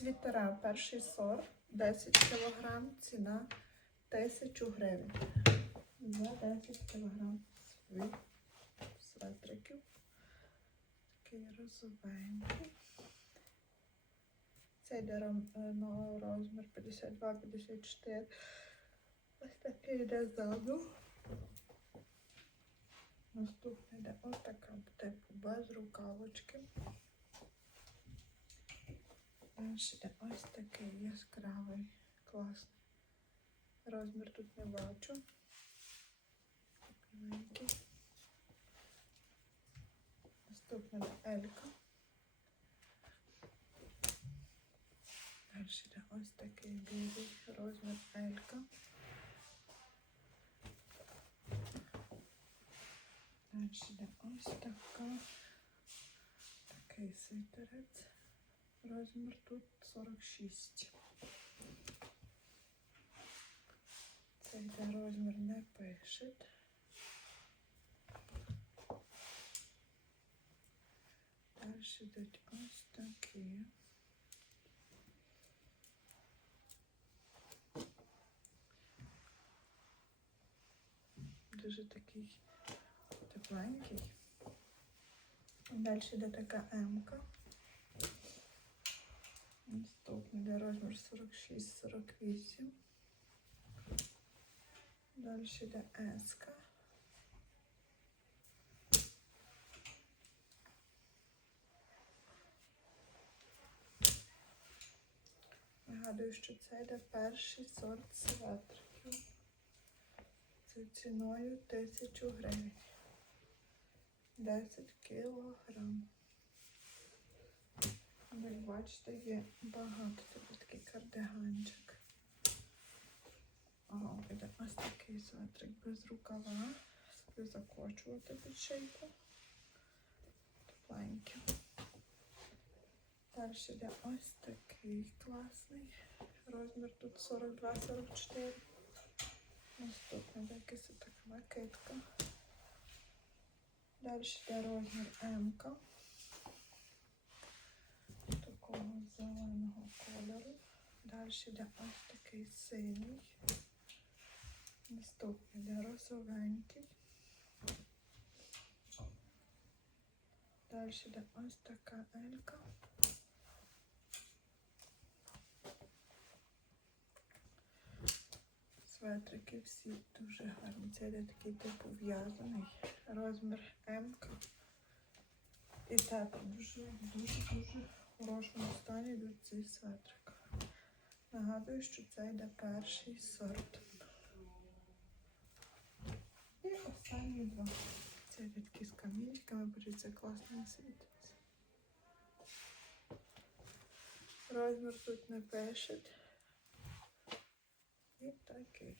Світера перший сорт, 10 кг, ціна 1000 гривень. За 10 кг светриків. Такий розовенький. Це йде е, розмір 52-54. Ось такий йде ззаду. Наступний йде ось така типу без рукавочки. Йде ось такий яскравий, класний. Розмір тут не бачу. Маленький. Наступна Елька. Далі йде ось такий білий розмір Елька. Далі йде ось така. Такий свитерець. Розмір тут 46. Це йде розмір не пише. Далі йдуть ось такі. Дуже такий тепленький. Далі йде така М-ка. Наступний йде розмір 46-48. Далі йде С-ка. Нагадую, що це йде перший сорт светриків. Це ціною 1000 гривень. 10 кілограм. Як бачите, є багато тобі такий кардиганчик. Ага, буде ось такий светрик без рукава. Собі закочувати під шийку. Тепленький. Далі йде ось такий класний. Розмір тут 42-44. Наступна буде якась така накидка. Далі йде розмір М. Такого зеленого кольору. Далі йде ось такий синій. Наступний йде розовенький. Далі йде ось така Елька. Светрики всі дуже гарні. Це йде такий типу в'язаний. Розмір М. І так, дуже, дуже, дуже в хорошому стані йдуть ці светрики. Нагадую, що це йде перший сорт. І останні два. Це такі з камінчиками, бо це класно світиться. Розмір тут не пишуть. І такий.